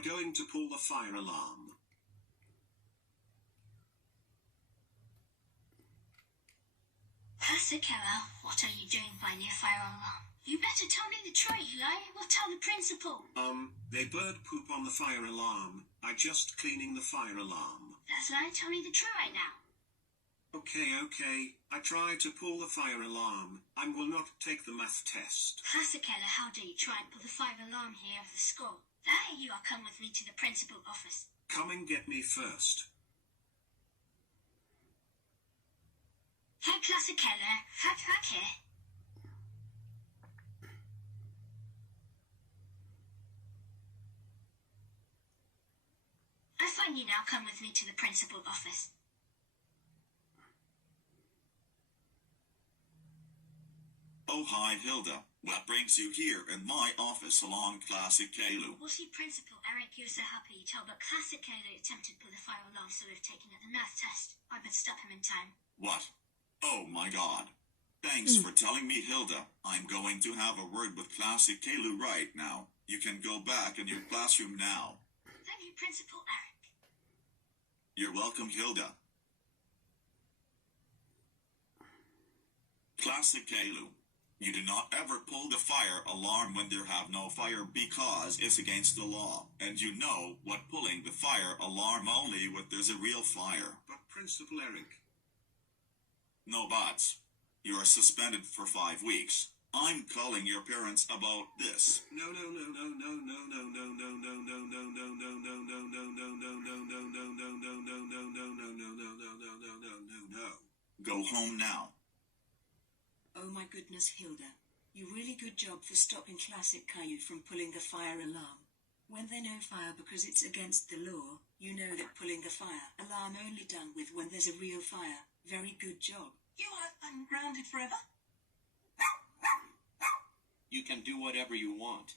I going to pull the fire alarm? Pastor Caillou, what are you doing by your fire alarm? You better tell me the truth, like. We'll tell the principal. They bird poop on the fire alarm. I just cleaning the fire alarm. That's right, tell me the truth right now. Okay. I try to pull the fire alarm. I will not take the math test. Pastor Caillou, how dare you try and pull the fire alarm here of the school? There you are, come with me to the principal office. Come and get me first. Hey, Pastor Caillou, hack here. I find you now, come with me to the principal office. Oh, hi, Hilda. What brings you here in my office along Classic Caillou? Well, see, Principal Eric, you're so happy you told, but Classic Caillou attempted to pull the fire alarm, so we've taken the math test. I better stop him in time. What? Oh, my God. Thanks for telling me, Hilda. I'm going to have a word with Classic Caillou right now. You can go back in your classroom now. Thank you, Principal Eric. You're welcome, Hilda. Classic Caillou. You do not ever pull the fire alarm when there have no fire because it's against the law. And you know what pulling the fire alarm only when there's a real fire. But Principal Eric. No buts. You are suspended for 5 weeks. I'm calling your parents about this. No. Go home now. Oh my goodness, Hilda. You really good job for stopping Classic Caillou from pulling the fire alarm. When they know fire because it's against the law, you know that pulling the fire alarm only done with when there's a real fire. Very good job. You are ungrounded forever. You can do whatever you want.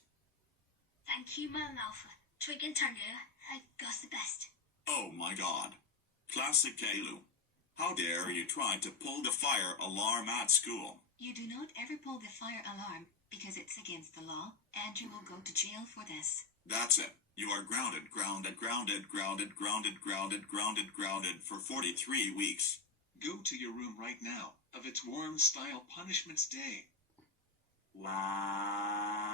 Thank you, Mom Alpha. Twig and Tango, I got the best. Oh my God. Classic Caillou. How dare you try to pull the fire alarm at school? You do not ever pull the fire alarm because it's against the law, and you will go to jail for this. That's it. You are grounded for 43 weeks. Go to your room right now, of its warm style punishments day. Wow.